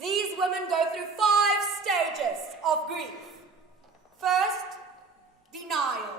These women go through 5 stages of grief. First, denial.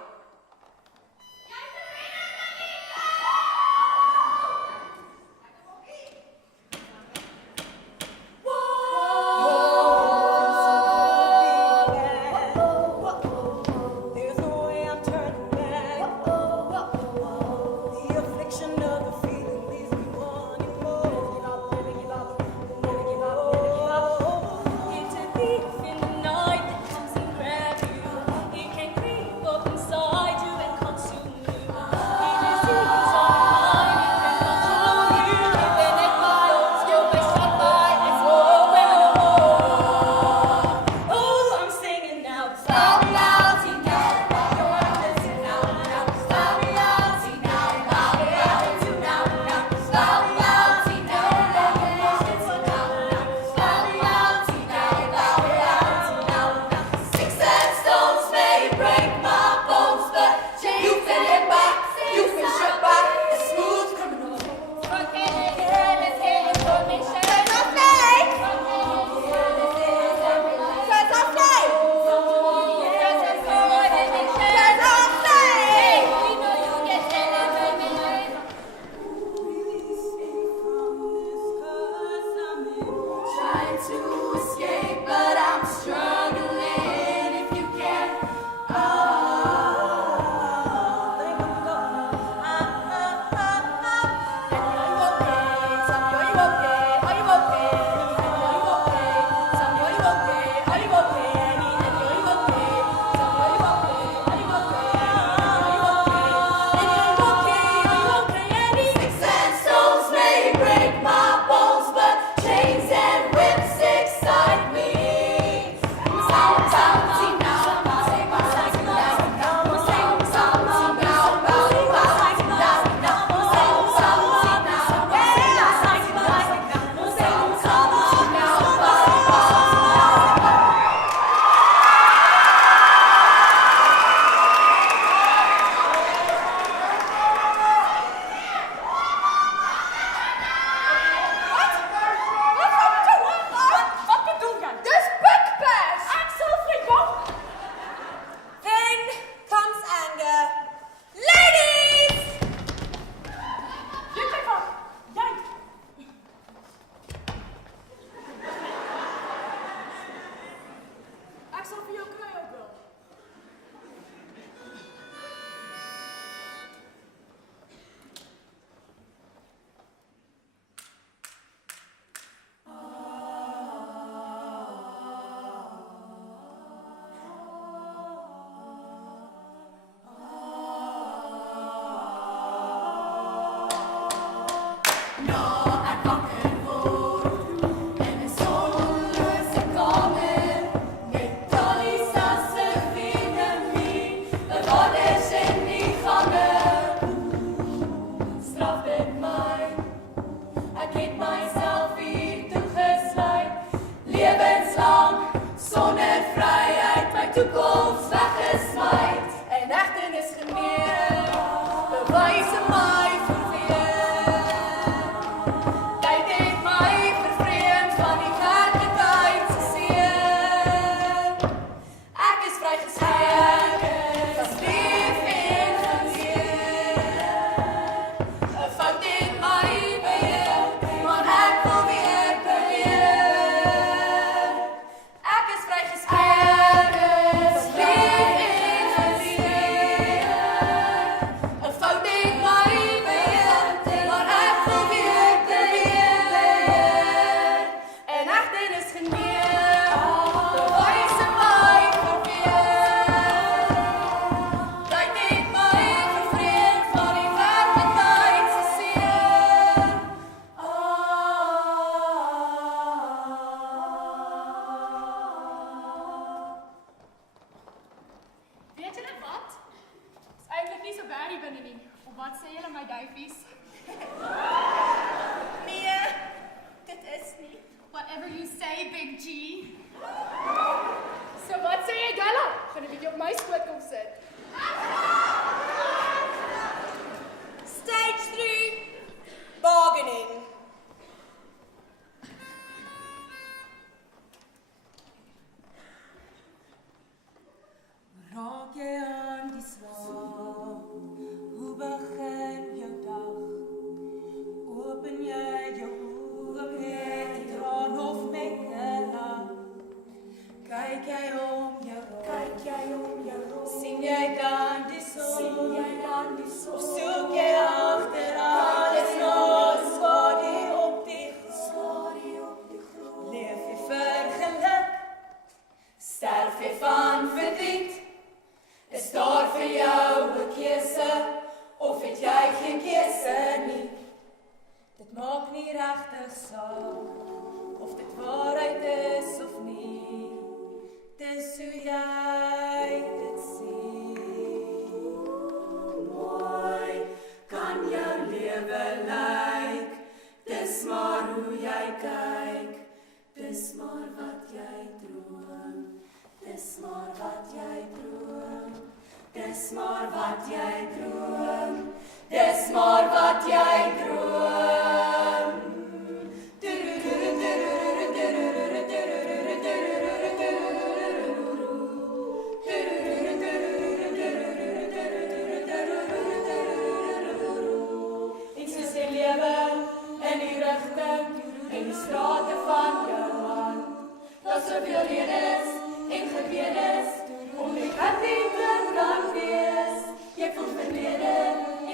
Stage 3, bargaining. Dis maar wat jy droom. Dis maar wat jy droom. Dis maar wat jy droom. Dis maar wat jy droom. Ek soos die lewe in die rigting en die strate van jou land. Dat soveel redes en gebedes om die happy te kan wees. Jy voel verlede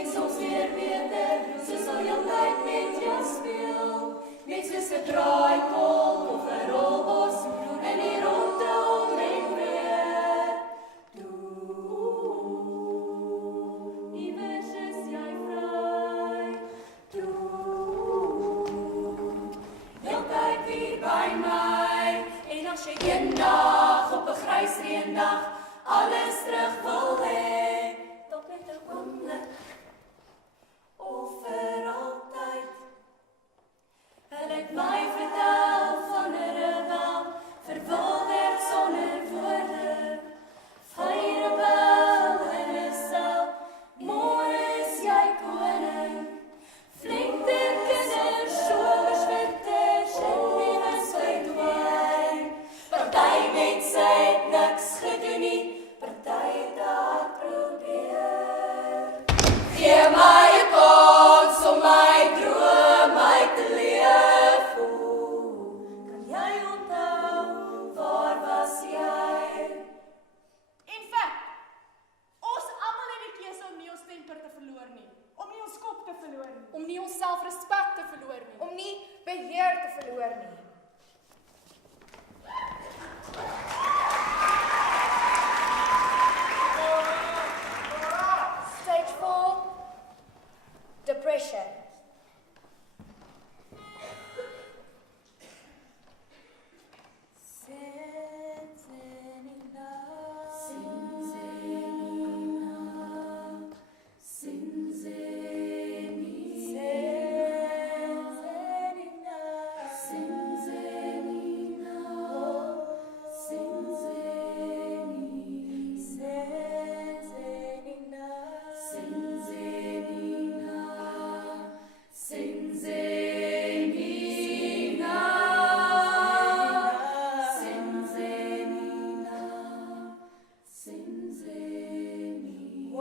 en soms weer beter, soos al jou tyd met jou speel. Net soos 'n draaikolk of 'n rolbos in die ronde om en weer. Iewers is jy vry. Heeltyd hier by my. En as jy eendag op 'n grys reendag alles terug wil hê, dalk net 'n oomblik of vir altyd. Hulle het my vertel van 'n rebel, verwilderd sonder woorde. Vyre rebel in 'n sel, mooi is jy koning. Flinter kinders, showers witters en menens verdwyn. Party mense het niks gedoen nie, party het daar probeer. Gee my 'n kans om my droom uit te leef. Kan jy onthou, waar was jy? In fact, ons almal het die keuse om nie ons temper te verloor nie, om nie ons kop te verloor nie, Om nie ons selfrespek te verloor nie. om nie beheer te verloor nie. Stage 4, depression.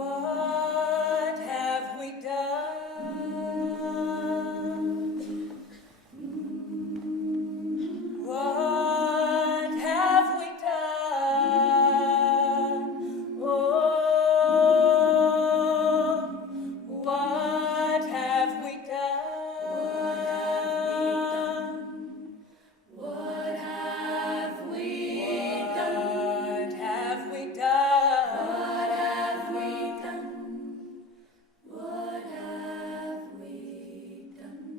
What have we done? What have we done? Oh, what have we done? What have we done? What have we done? What have we done?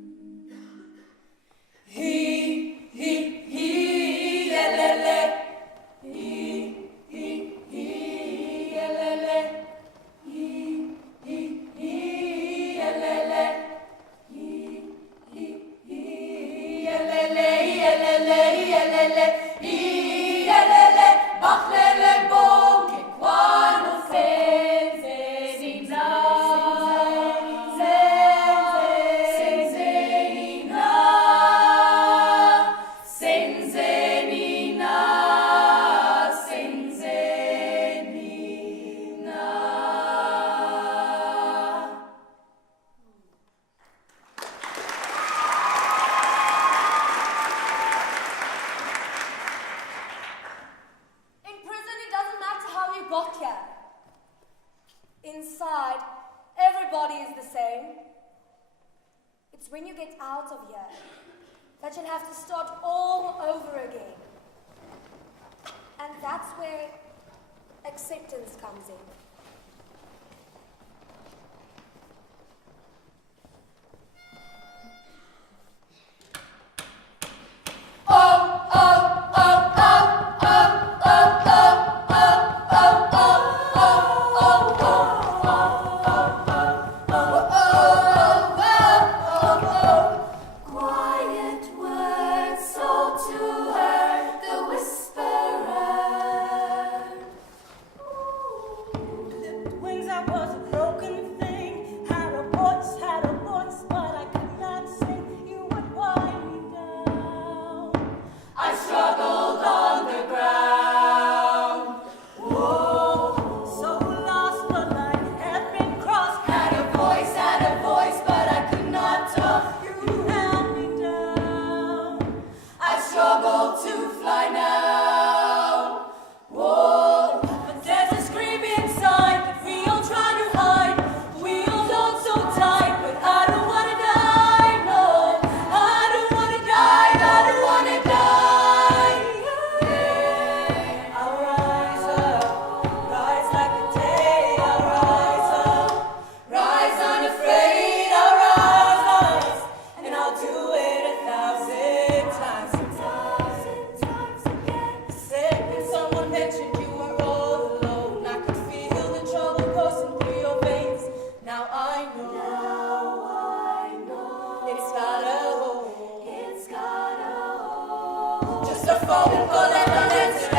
He, yelele. He, yelele. He, yelele. He, yelele, yelele, yelele. He, yelele. Bachlele bonke kwano senze nina. Senze nina. Senze nina. Senze nina. In prison, it doesn't matter how you got here. Inside, everybody is the same. It's when you get out of here that you'll have to start all over again. And that's where acceptance comes in. Quiet words, so to Just a phone call and a letter